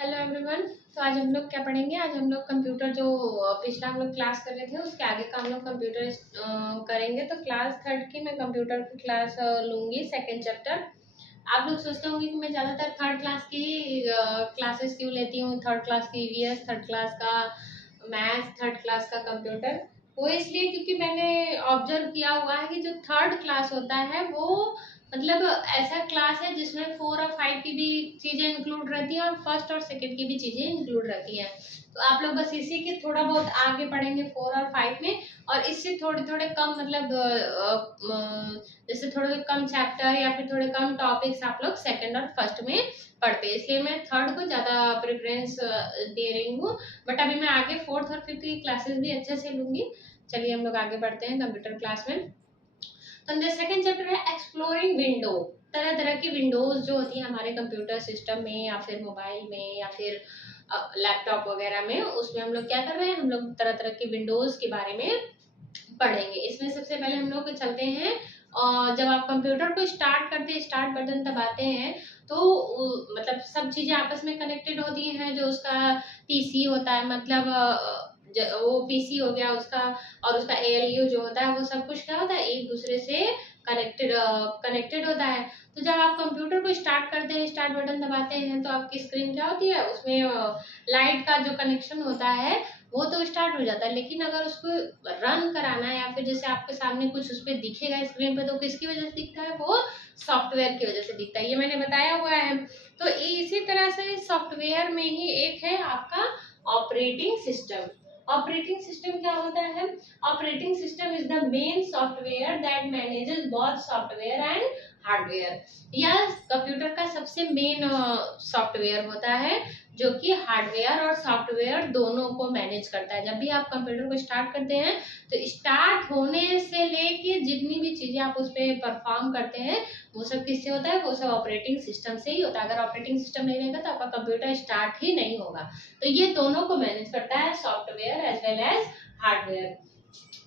Hello everyone. तो आज हम लोग क्या पढ़ेंगे? आज हम लोग कंप्यूटर जो पिछला हम लोग क्लास कर रहे थे उसके आगे का हम लोग कंप्यूटर करेंगे। तो क्लास थर्ड की मैं कंप्यूटर की क्लास लूंगी, सेकंड चैप्टर। आप लोग सोचते होंगे कि मैं ज़्यादातर थर्ड क्लास की क्लासेस क्यों लेती हूँ, थर्ड क्लास की ईवीएस, थर्ड क्लास का मैथ्स, थर्ड क्लास का कंप्यूटर। वो इसलिए क्योंकि मैंने ऑब्जर्व किया हुआ है कि जो थर्ड क्लास होता है वो मतलब ऐसा क्लास है जिसमें 4 और 5 की भी चीजें इंक्लूड रहती है और फर्स्ट और सेकंड की भी चीजें इंक्लूड रहती हैं। तो आप लोग बस इसी के थोड़ा बहुत आगे पढ़ेंगे 4 और 5 में, और इससे थोड़े थोड़े कम मतलब जैसे थोड़े कम चैप्टर या फिर थोड़े कम टॉपिक्स आप लोग सेकंड और फर्स्ट में पढ़ते हैं, इसलिए मैं थर्ड को ज्यादा प्रेफरेंस दे रही हूँ। बट अभी मैं आगे फोर्थ और फिफ्थ की क्लासेस भी अच्छे से लूंगी। चलिए हम लोग आगे बढ़ते हैं कंप्यूटर क्लास में। तो सेकंड चैप्टर है एक्सप्लोरिंग विंडो। तरह तरह की विंडोज जो होती है हमारे कंप्यूटर सिस्टम में या फिर मोबाइल में या फिर लैपटॉप वगैरह में, उसमें हम लोग क्या कर रहे हैं, हम लोग तरह तरह की विंडोज के बारे में पढ़ेंगे। इसमें सबसे पहले हम लोग चलते हैं, और जब आप कंप्यूटर को स्टार्ट करते हैं, स्टार्ट बटन दबाते हैं, तो मतलब सब चीजें आपस में कनेक्टेड होती हैं। जो उसका पीसी होता है, मतलब वो पीसी हो गया उसका, और उसका एएलयू जो होता है, वो सब कुछ क्या होता है, एक दूसरे से कनेक्टेड होता है। तो जब आप कंप्यूटर को स्टार्ट करते हैं, स्टार्ट बटन दबाते हैं, तो आपकी स्क्रीन क्या होती है, उसमें लाइट का जो कनेक्शन होता है वो तो स्टार्ट हो जाता है। लेकिन अगर उसको रन कराना है या फिर जैसे आपके सामने कुछ उस पर दिखेगा स्क्रीन पे, तो किसकी वजह से दिखता है, वो सॉफ्टवेयर की वजह से दिखता है। ये मैंने बताया हुआ है। तो इसी तरह से सॉफ्टवेयर में ही एक है आपका ऑपरेटिंग सिस्टम। ऑपरेटिंग सिस्टम क्या होता है? Operating system is the main software that manages both software and hardware. यह कंप्यूटर का सबसे मेन सॉफ्टवेयर होता है जो कि हार्डवेयर और सॉफ्टवेयर दोनों को मैनेज करता है। जब भी आप कंप्यूटर को स्टार्ट करते हैं, तो स्टार्ट होने से लेके जितनी भी चीजें आप उस पर परफॉर्म करते हैं, वो सब किससे होता है, वो सब ऑपरेटिंग सिस्टम से ही होता है। अगर ऑपरेटिंग सिस्टम नहीं रहेगा तो आपका कंप्यूटर स्टार्ट ही नहीं होगा। तो ये दोनों को मैनेज करता है, software as well as hardware.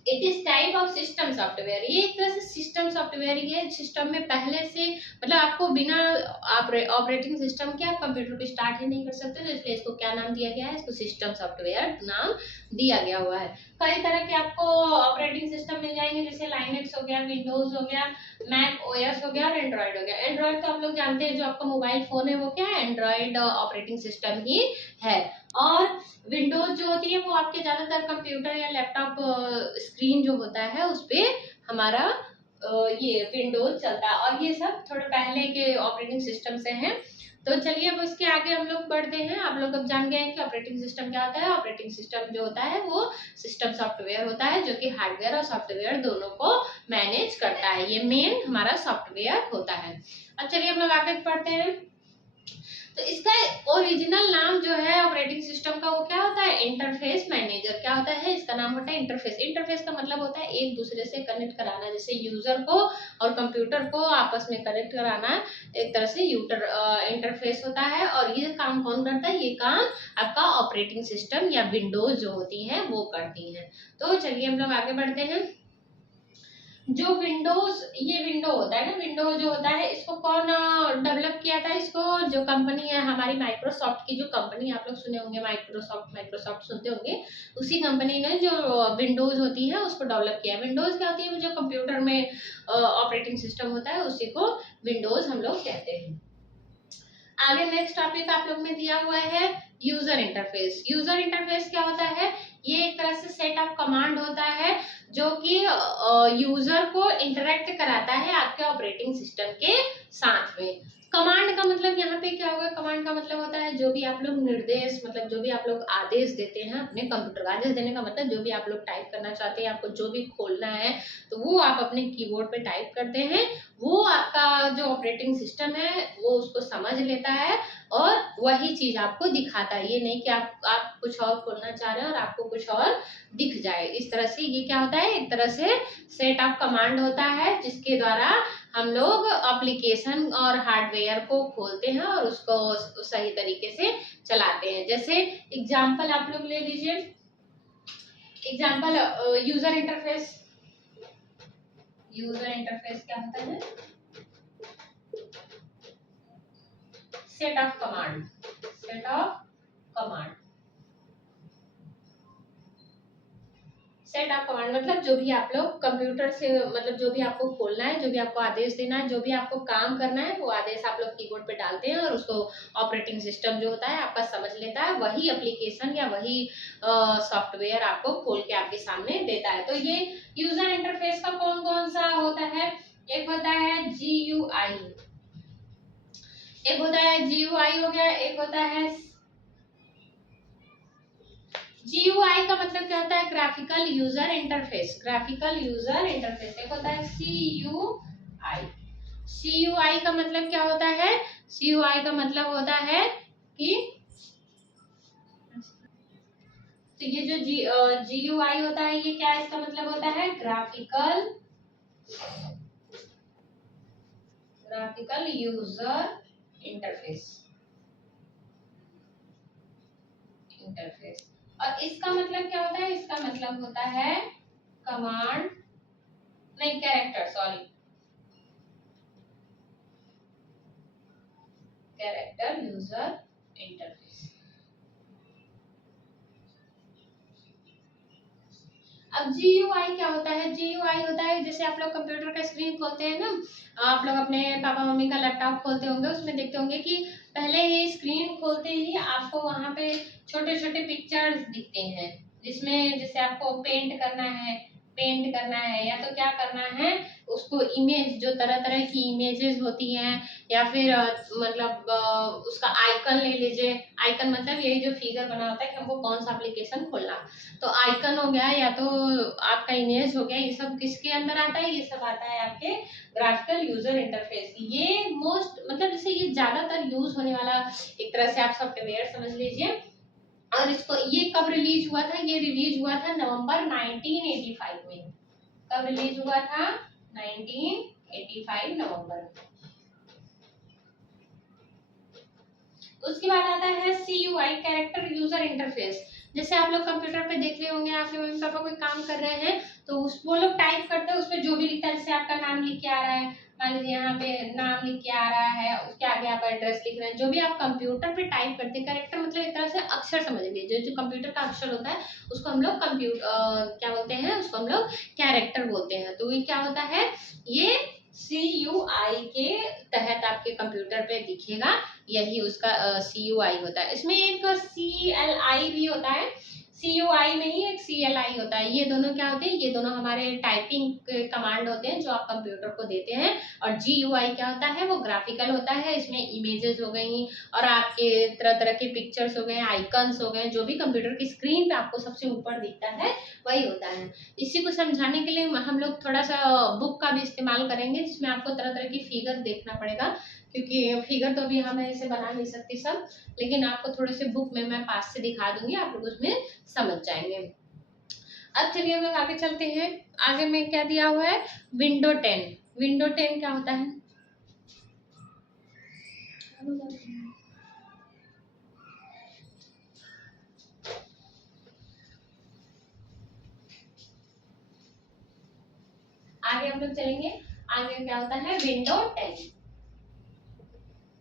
It is type of system software. ये एक तरह से सिस्टम सॉफ्टवेयर ही है। सिस्टम में पहले से मतलब आपको बिना ऑपरेटिंग सिस्टम के आप कंप्यूटर को स्टार्ट ही नहीं कर सकते, तो इसलिए इसको क्या नाम दिया गया है, इसको सिस्टम सॉफ्टवेयर नाम दिया गया हुआ है। कई तरह के आपको ऑपरेटिंग सिस्टम मिल जाएंगे, जैसे लाइनेक्स हो गया, विंडोज हो गया, मैक ओएस हो गया और एंड्रॉइड हो गया। एंड्रॉइड तो आप लोग जानते हैं, जो आपका मोबाइल फोन है वो क्या है, एंड्रॉइड ऑपरेटिंग सिस्टम ही है। और विंडोज जो होती है वो आपके ज्यादातर कंप्यूटर या लैपटॉप स्क्रीन जो होता है उस पे हमारा ये विंडोज चलता है, और ये सब थोड़े पहले के ऑपरेटिंग सिस्टम से हैं। तो चलिए अब उसके आगे हम लोग बढ़ते हैं। आप लोग अब जान गए हैं कि ऑपरेटिंग सिस्टम क्या होता है। ऑपरेटिंग सिस्टम जो होता है वो सिस्टम सॉफ्टवेयर होता है जो कि हार्डवेयर और सॉफ्टवेयर दोनों को मैनेज करता है। ये मेन हमारा सॉफ्टवेयर होता है। अब चलिए हम लोग आगे बढ़ते हैं। तो इसका ओरिजिनल नाम जो है ऑपरेटिंग सिस्टम का, वो क्या होता है, इंटरफेस मैनेजर। क्या होता है, इसका नाम होता है इंटरफेस। इंटरफेस का मतलब होता है एक दूसरे से कनेक्ट कराना, जैसे यूजर को और कंप्यूटर को आपस में कनेक्ट कराना, एक तरह से इंटरफेस होता है। और ये काम कौन करता है, ये काम आपका ऑपरेटिंग सिस्टम या विंडोज जो होती है वो करती है। तो चलिए हम लोग आगे बढ़ते हैं। जो विंडोज, ये विंडो होता है ना, विंडो जो होता है इसको कौन डेवलप किया था, इसको जो कंपनी है हमारी माइक्रोसॉफ्ट की, जो कंपनी आप लोग सुने होंगे, माइक्रोसॉफ्ट माइक्रोसॉफ्ट सुनते होंगे, उसी कंपनी ने जो विंडोज होती है उसको डेवलप किया है। विंडोज क्या होती है, जो कंप्यूटर में ऑपरेटिंग सिस्टम होता है उसी को विंडोज हम लोग कहते हैं। आगे नेक्स्ट टॉपिक आप लोग में दिया हुआ है यूजर इंटरफेस। यूजर इंटरफेस क्या होता है, ये एक तरह से सेट ऑफ कमांड होता है जो कि यूजर को इंटरेक्ट कराता है आपके ऑपरेटिंग सिस्टम के साथ में। कमांड का मतलब यहाँ पे क्या होगा, कमांड का मतलब होता है जो भी आप लोग निर्देश, मतलब जो भी आप लोग आदेश देते हैं अपने कंप्यूटर का। आदेश देने का मतलब जो भी आप लोग टाइप करना चाहते हैं, आपको जो भी खोलना है, तो वो आप अपने कीबोर्ड पे टाइप करते हैं, वो आपका जो ऑपरेटिंग सिस्टम है वो उसको समझ लेता है और वही चीज आपको दिखाता है। ये नहीं कि आप कुछ और खोलना चाह रहे हैं और आपको कुछ और दिख जाए। इस तरह से ये क्या होता है, एक तरह से सेट ऑफ कमांड होता है जिसके द्वारा हम लोग एप्लीकेशन और हार्डवेयर को खोलते हैं और उसको सही तरीके से चलाते हैं। जैसे एग्जांपल आप लोग ले लीजिए, example user interface. User interface क्या होता है, set of command, set of command. Set of command मतलब जो भी आप लोग कंप्यूटर से, मतलब जो भी आपको खोलना है, जो भी आपको आदेश देना है, जो भी आपको काम करना है, वो आदेश आप लोग कीबोर्ड पे डालते हैं और उसको ऑपरेटिंग सिस्टम जो होता है आपका समझ लेता है, वही एप्लीकेशन या वही सॉफ्टवेयर आपको खोल के आपके सामने देता है। तो ये यूजर इंटरफेस का कौन कौन सा होता है? एक होता है GUI, एक होता है GUI हो गया, एक होता है GUI का मतलब क्या होता है? Graphical user interface, graphical user interface. एक होता है CUI। CUI का मतलब क्या होता है? CUI का मतलब होता है कि तो ये जो GUI होता है, ये क्या इसका मतलब होता है? Graphical user interface, interface. और इसका मतलब क्या होता है? इसका मतलब होता है कमांड, नहीं character, sorry, character user interface. अब GUI क्या होता है? GUI होता है जैसे आप लोग कंप्यूटर का स्क्रीन खोलते हैं ना, आप लोग अपने पापा मम्मी का लैपटॉप खोलते होंगे, उसमें देखते होंगे कि पहले ही स्क्रीन खोलते ही आपको वहां पे छोटे छोटे पिक्चर्स दिखते हैं, जिसमें जैसे आपको पेंट करना है, पेंट करना है या तो क्या करना है, उसको इमेज, जो तरह तरह की इमेजेस होती हैं, या फिर मतलब उसका आइकन ले लीजिए। आइकन मतलब यही जो फिगर बना होता है कि हमको कौन सा एप्लीकेशन खोलना, तो आइकन हो गया या तो आपका इमेज हो गया, ये सब किसके अंदर आता है? ये सब आता है आपके ग्राफिकल यूजर इंटरफेस। ये मोस्ट मतलब जैसे ये ज्यादातर यूज होने वाला एक तरह से आप सॉफ्टवेयर समझ लीजिए। और इसको ये कब रिलीज हुआ था? ये रिलीज हुआ था नवंबर 1985 में। कब रिलीज हुआ था? 1985 नवंबर में। उसके बाद आता है CUI, कैरेक्टर यूजर इंटरफेस। जैसे आप लोग कंप्यूटर पे देख रहे होंगे, आपके मम्मी पापा कोई काम कर रहे हैं तो उस वो लोग टाइप करते हैं, उसपे जो भी लिखता है, जैसे आपका नाम लिख के आ रहा है, मान लीजिए यहाँ पे नाम लिख के आ रहा है, उसके आगे आप एड्रेस लिख रहे हैं, जो भी आप कंप्यूटर पे टाइप करते हैं, कैरेक्टर मतलब एक तरह से अक्षर समझ लीजिए, जो जो कंप्यूटर का अक्षर होता है उसको हम लोग क्या बोलते हैं? उसको हम लोग कैरेक्टर बोलते हैं। तो ये क्या होता है? ये CUI के तहत आपके कंप्यूटर पे दिखेगा, यही उसका CUI होता है। इसमें एक CLI भी होता है, CUI में ही एक CLI होता है। ये दोनों क्या होते हैं? ये दोनों हमारे टाइपिंग के कमांड होते हैं जो आप कंप्यूटर को देते हैं। और GUI क्या होता है? वो ग्राफिकल होता है, इसमें इमेजेस हो गई और आपके तरह तरह के पिक्चर्स हो गए, आइकन्स हो गए, जो भी कंप्यूटर की स्क्रीन पे आपको सबसे ऊपर दिखता है वही होता है। इसी को समझाने के लिए हम लोग थोड़ा सा बुक का भी इस्तेमाल करेंगे, जिसमें आपको तरह तरह की फिगर देखना पड़ेगा, क्योंकि फिगर तो अभी हम ऐसे बना नहीं सकते सब, लेकिन आपको थोड़े से बुक में मैं पास से दिखा दूंगी, आप लोग उसमें समझ जाएंगे। अब चलिए हम लोग आगे चलते हैं। आगे में क्या दिया हुआ है? विंडो 10। विंडो 10 क्या होता है? आगे हम लोग चलेंगे। आगे क्या होता है? विंडो 10।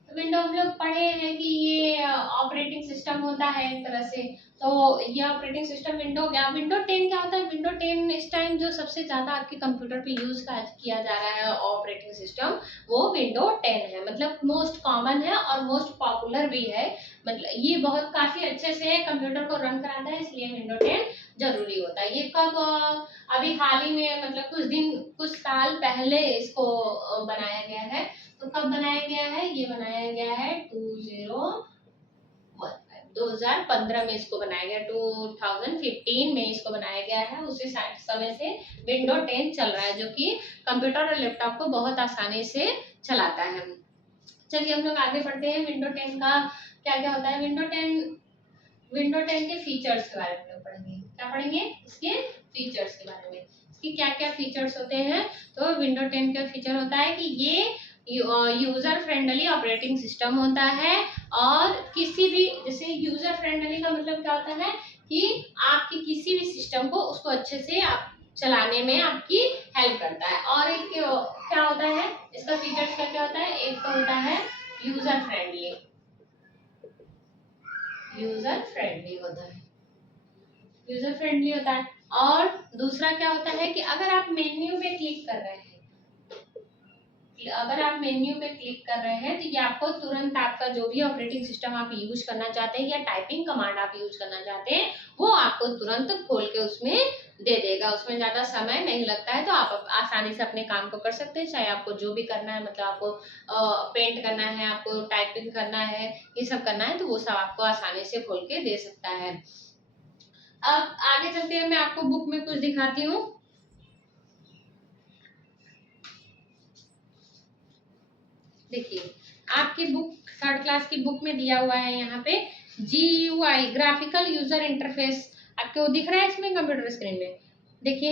विंडो हम लोग पढ़े हैं कि ये ऑपरेटिंग सिस्टम होता है एक तरह से, तो ये ऑपरेटिंग सिस्टम विंडो गया। विंडो 10 क्या होता है? विंडो 10 इस टाइम जो सबसे ज्यादा आपके कंप्यूटर पे यूज किया जा रहा है ऑपरेटिंग सिस्टम, वो विंडो 10 है। मतलब मोस्ट कॉमन है और मोस्ट पॉपुलर भी है। मतलब ये बहुत काफी अच्छे से कंप्यूटर को रन कराता है, इसलिए विंडो 10 जरूरी होता है। ये कब अभी हाल ही में, मतलब कुछ साल पहले इसको बनाया गया है। तो कब बनाया गया है? ये बनाया गया है 2015 में इसको बनाया गया, 2015 में इसको बनाया गया है। उसी समय से विंडो 10 चल रहा है, जो कि कंप्यूटर और लैपटॉप को बहुत आसानी से चलाता है। चलिए हम लोग आगे बढ़ते हैं। विंडो 10 का क्या क्या होता है? विंडो 10 के फीचर्स के बारे में पढ़ेंगे। क्या पढ़ेंगे? इसके फीचर्स के बारे में, इसके क्या क्या फीचर्स होते हैं। तो विंडो 10 का फीचर होता है कि ये यूजर फ्रेंडली ऑपरेटिंग सिस्टम होता है। और किसी भी, जैसे यूजर फ्रेंडली का मतलब क्या होता है कि आपकी किसी भी सिस्टम को उसको अच्छे से आप चलाने में आपकी हेल्प करता है। और एक क्या होता है इसका फीचर्स? क्या क्या होता है? एक तो होता है यूजर फ्रेंडली, यूजर फ्रेंडली होता है, यूजर फ्रेंडली होता है। और दूसरा क्या होता है कि अगर आप मेन्यू पे क्लिक कर रहे हैं, अगर आप मेन्यू पे क्लिक कर रहे हैं तो ये आपको तुरंत आपका जो भी ऑपरेटिंग सिस्टम आप यूज करना चाहते हैं या टाइपिंग कमांड आप यूज करना चाहते हैं वो आपको तुरंत खोल के उसमें दे देगा। उसमें ज्यादा समय नहीं लगता है, तो आप आसानी से अपने काम को कर सकते हैं। चाहे आपको जो भी करना है, मतलब आपको पेंट करना है, आपको टाइपिंग करना है, ये सब करना है, तो वो सब आपको आसानी से खोल के दे सकता है। अब आगे चलते हैं, मैं आपको बुक में कुछ दिखाती हूँ। देखिए आपकी बुक, थर्ड क्लास की बुक में दिया हुआ है यहाँ पे GUI, ग्राफिकल यूजर इंटरफेस। आपको दिख रहा है इसमें कंप्यूटर स्क्रीन में? देखिए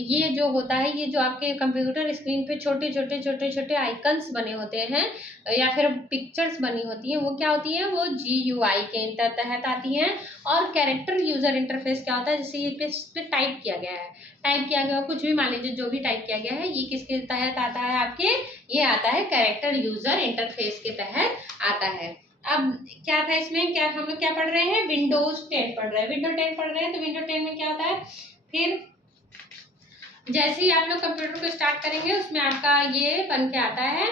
ये जो होता है, ये जो आपके कंप्यूटर स्क्रीन पे छोटे छोटे आइकन्स बने होते हैं या फिर पिक्चर्स बनी होती हैं, वो क्या होती हैं? वो GUI के तहत आती हैं। और कैरेक्टर यूजर इंटरफेस क्या होता है? जैसे ये पे टाइप किया गया है, टाइप किया गया कुछ भी, मान लीजिए जो भी टाइप किया गया है, ये किसके तहत आता है आपके? ये आता है कैरेक्टर यूजर इंटरफेस के तहत आता है। अब क्या था इसमें, क्या हम लोग क्या पढ़ रहे हैं? विंडोज 10 पढ़ रहे हैं, विंडो 10 पढ़ रहे हैं। तो विंडो 10 में क्या होता है? फिर जैसे ही आप लोग कंप्यूटर को स्टार्ट करेंगे उसमें आपका ये बन के आता है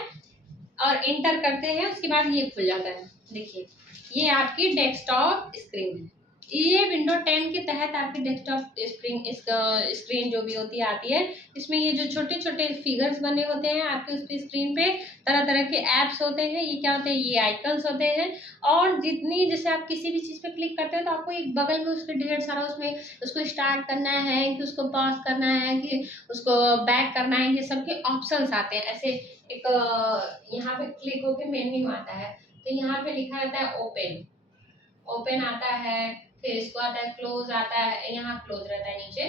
और इंटर करते हैं, उसके बाद ये खुल जाता है। देखिए ये आपकी डेस्कटॉप स्क्रीन है। ये विंडो 10 के तहत आपकी डेस्कटॉप स्क्रीन जो भी होती है आती है। इसमें ये जो छोटे छोटे फिगर्स बने होते हैं आपके उस पे स्क्रीन पे, तरह तरह के एप्स होते हैं। ये क्या होते हैं? ये आइकन्स होते हैं। और जितनी, जैसे आप किसी भी चीज़ पे क्लिक करते हैं तो आपको एक बगल में उसके ढेर सारा, उसमें उसको स्टार्ट करना है कि उसको पॉज करना है कि उसको बैक करना है, ये सब के ऑप्शंस आते हैं। ऐसे एक यहाँ पे क्लिक होके मेन्यू आता है, तो यहाँ पे लिखा रहता है ओपन, ओपन आता है। फिर इसको आता है क्लोज, आता है यहाँ क्लोज रहता है, नीचे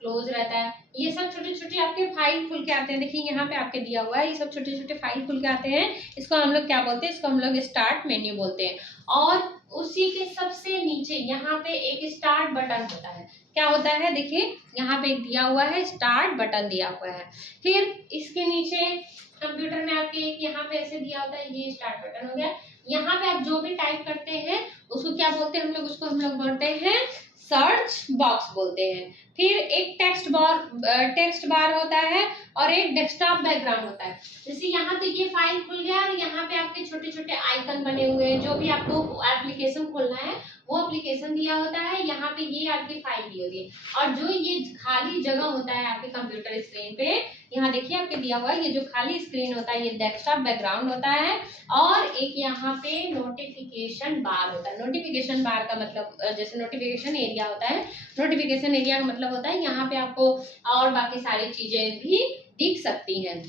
क्लोज रहता है। ये सब छोटे छोटे आपके फाइल खुल के आते हैं। देखिए यहाँ पे आपके दिया हुआ है, ये सब छोटे छोटे फाइल खुल के आते हैं। इसको हम लोग क्या बोलते हैं? इसको हम लोग स्टार्ट मेन्यू बोलते हैं। और उसी के सबसे नीचे यहाँ पे एक स्टार्ट बटन होता है। क्या होता है? देखिए यहाँ पे एक दिया हुआ है, स्टार्ट बटन दिया हुआ है। फिर इसके नीचे कंप्यूटर में आपके एक यहाँ पे ऐसे दिया होता है, ये स्टार्ट बटन हो गया। यहाँ पे आप जो भी टाइप करते हैं उसको क्या बोलते हैं हम लोग? उसको हम लोग बोलते हैं सर्च बॉक्स बोलते हैं। फिर एक टेक्स्ट बार होता है और एक डेस्कटॉप बैकग्राउंड होता है। जैसे यहाँ तो ये फाइल खुल गया और यहाँ पे आपके छोटे छोटे आइकन बने हुए हैं। जो भी आपको एप्लीकेशन खोलना है वो एप्लीकेशन दिया होता है। यहाँ पे ये आपकी फाइल दी होगी। और जो ये खाली जगह होता है आपके कंप्यूटर स्क्रीन पे, यहाँ देखिए आपके दिया हुआ है, ये जो खाली स्क्रीन होता है ये डेस्कटॉप बैकग्राउंड होता है। और एक यहाँ पे नोटिफिकेशन बार होता है। नोटिफिकेशन बार का मतलब जैसे नोटिफिकेशन एरिया होता है, नोटिफिकेशन एरिया का मतलब होता है यहाँ पे आपको और बाकी सारी चीजें भी दिख सकती हैं।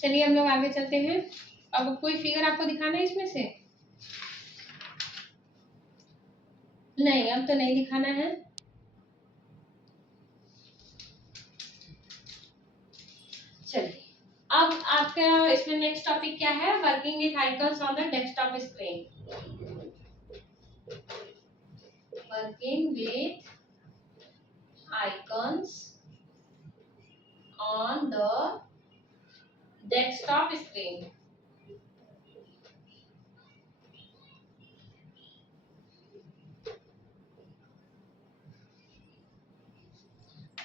चलिए हम लोग आगे चलते हैं। अब कोई फिगर आपको दिखाना है इसमें से? नहीं, अब तो नहीं दिखाना है। चलिए अब आपका इसमें नेक्स्ट टॉपिक क्या है? Working with icons on the desktop screen. Working with icons on the desktop screen.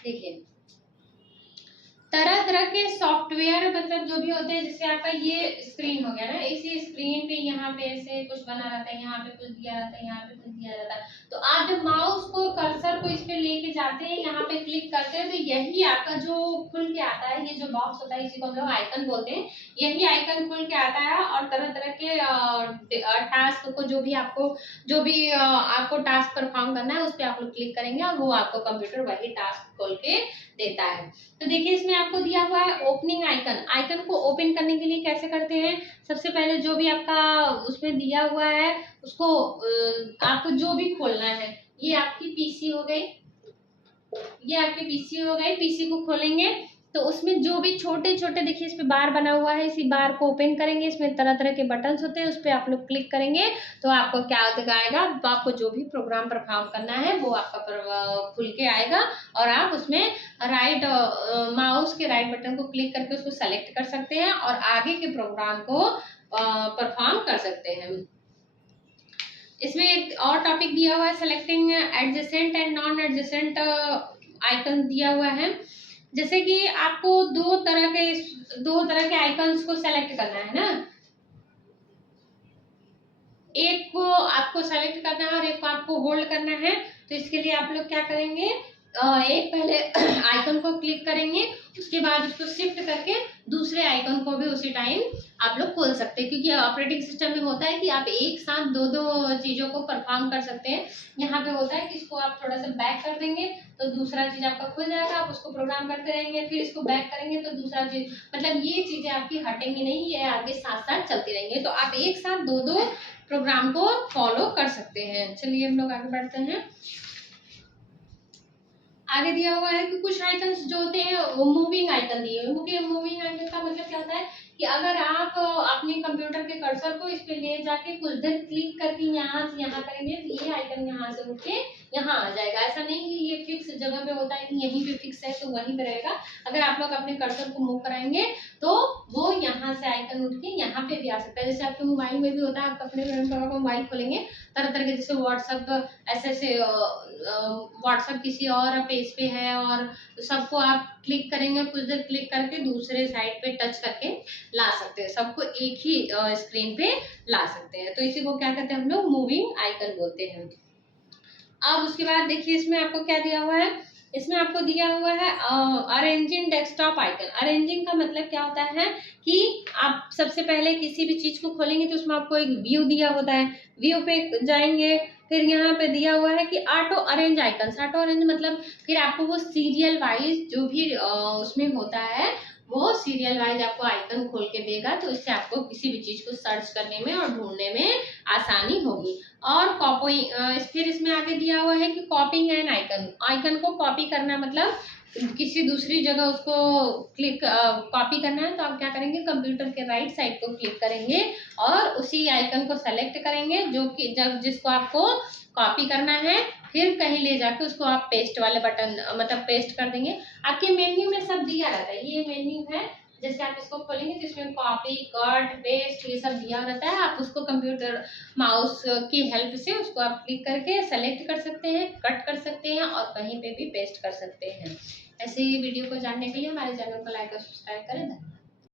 देखिए तरह तरह के सॉफ्टवेयर, मतलब जो भी होते हैं, जैसे आपका ये स्क्रीन हो गया ना, इसी स्क्रीन पे यहाँ पे ऐसे कुछ बना रहता है, यहाँ पे कुछ दिया रहता है, यहाँ पे कुछ दिया रहता है। तो आप जब माउस को, कर्सर को इस पे लेके जाते हैं, यहाँ पे क्लिक करते हैं, तो यही आपका जो खुल के आता है, ये जो बॉक्स होता है इसी को हम लोग आइकन बोलते हैं। यही आइकन खुल के आता है और तरह तरह के टास्क को, जो भी आपको टास्क परफॉर्म करना है उस पर आप लोग क्लिक करेंगे और वो आपको कंप्यूटर वही टास्क खोल के देता है। तो देखिए इसमें आपको दिया हुआ है ओपनिंग आइकन। आइकन को ओपन करने के लिए कैसे करते हैं? सबसे पहले जो भी आपका उसमें दिया हुआ है उसको आपको जो भी खोलना है, ये आपकी पीसी हो गई, ये आपके पीसी हो गए। पीसी को खोलेंगे तो उसमें जो भी छोटे छोटे, देखिए इस पे बार बना हुआ है, इसी बार को ओपन करेंगे। इसमें तरह तरह के बटन्स होते हैं, उस पर आप लोग क्लिक करेंगे तो आपको क्या दिखाएगा? आपको जो भी प्रोग्राम परफॉर्म करना है वो आपका खुल के आएगा और आप उसमें राइट माउस के राइट बटन को क्लिक करके उसको सेलेक्ट कर सकते हैं और आगे के प्रोग्राम को परफॉर्म कर सकते हैं। इसमें और टॉपिक दिया हुआ है, selecting adjacent and non adjacent icon दिया हुआ है। जैसे कि आपको दो तरह के आइकन्स को सेलेक्ट करना है ना, एक को आपको सेलेक्ट करना है और एक को आपको होल्ड करना है। तो इसके लिए आप लोग क्या करेंगे, एक पहले आइकन को क्लिक करेंगे, उसके बाद उसको शिफ्ट करके दूसरे आइकन को भी उसी टाइम आप लोग खोल सकते हैं, क्योंकि ऑपरेटिंग सिस्टम में होता है कि आप एक साथ दो चीज़ों को परफॉर्म कर सकते हैं। यहाँ पे होता है कि इसको आप थोड़ा सा बैक कर देंगे तो दूसरा चीज़ आपका खुल जाएगा, आप उसको प्रोग्राम करते रहेंगे, फिर इसको बैक करेंगे तो दूसरा चीज़, मतलब ये चीज़ें आपकी हटेंगी नहीं, ये आपके साथ साथ चलती रहेंगी। तो आप एक साथ दो प्रोग्राम को फॉलो कर सकते हैं। चलिए हम लोग आगे बढ़ते हैं। आगे दिया हुआ है कि कुछ आइकन्स जो होते हैं वो मूविंग आइकन दिए हुए। मूविंग आइकन का मतलब क्या होता है कि अगर आप अपने कंप्यूटर के कर्सर को इस पे ले जाके कुछ देर क्लिक करके यहाँ से यहाँ करेंगे तो ये आइकन यहाँ से उठ के यहाँ आ जाएगा। ऐसा नहीं कि ये फिक्स जगह पे होता है कि यहीं पे फिक्स है तो वहीं पे रहेगा। अगर आप लोग अपने कर्सर को मूव कराएंगे तो वो यहाँ से आइकन उठ के यहाँ पे भी आ सकता है। जैसे आपके मोबाइल में भी होता है, आप अपने पापा का मोबाइल खोलेंगे, तरह तरह के जैसे व्हाट्सअप ऐसे व्हाट्सअप किसी और पेज पे है और सबको आप क्लिक करेंगे, कुछ देर क्लिक करके दूसरे साइड पे टच करके ला सकते हैं, सबको एक ही स्क्रीन पे ला सकते हैं। तो इसी को क्या कहते हैं हम लोग, मूविंग आइकन बोलते हैं। अब उसके बाद देखिए इसमें आपको क्या दिया हुआ है, इसमें आपको दिया हुआ है अरेंजिंग डेस्कटॉप आइकन। अरेंजिंग का मतलब क्या होता है कि आप सबसे पहले किसी भी चीज को खोलेंगे तो उसमें आपको एक व्यू दिया होता है, व्यू पे जाएंगे, फिर यहाँ पे दिया हुआ है कि auto arrange icon. Auto arrange मतलब फिर आपको वो सीरियल वाइज जो भी उसमें होता है वो सीरियल वाइज आपको आइकन खोल के देगा, तो इससे आपको किसी भी चीज को सर्च करने में और ढूंढने में आसानी होगी। और कॉपी, फिर इसमें आगे दिया हुआ है कि कॉपिंग एन आइकन। आइकन को कॉपी करना मतलब किसी दूसरी जगह उसको क्लिक कॉपी करना है तो आप क्या करेंगे, कंप्यूटर के राइट साइड को क्लिक करेंगे और उसी आइकन को सेलेक्ट करेंगे जो कि जब जिसको आपको कॉपी करना है, फिर कहीं ले जाके उसको आप पेस्ट वाले बटन मतलब पेस्ट कर देंगे। आपके मेन्यू में सब दिया रहता है, ये मेन्यू है, जैसे आप इसको खोलेंगे तो इसमें कॉपी कट पेस्ट ये सब दिया रहता है। आप उसको कंप्यूटर माउस की हेल्प से उसको आप क्लिक करके सेलेक्ट कर सकते हैं, कट कर सकते हैं और कहीं पे भी पेस्ट कर सकते हैं। ऐसे ही वीडियो को जानने के लिए हमारे चैनल को लाइक और सब्सक्राइब करें। धन्यवाद।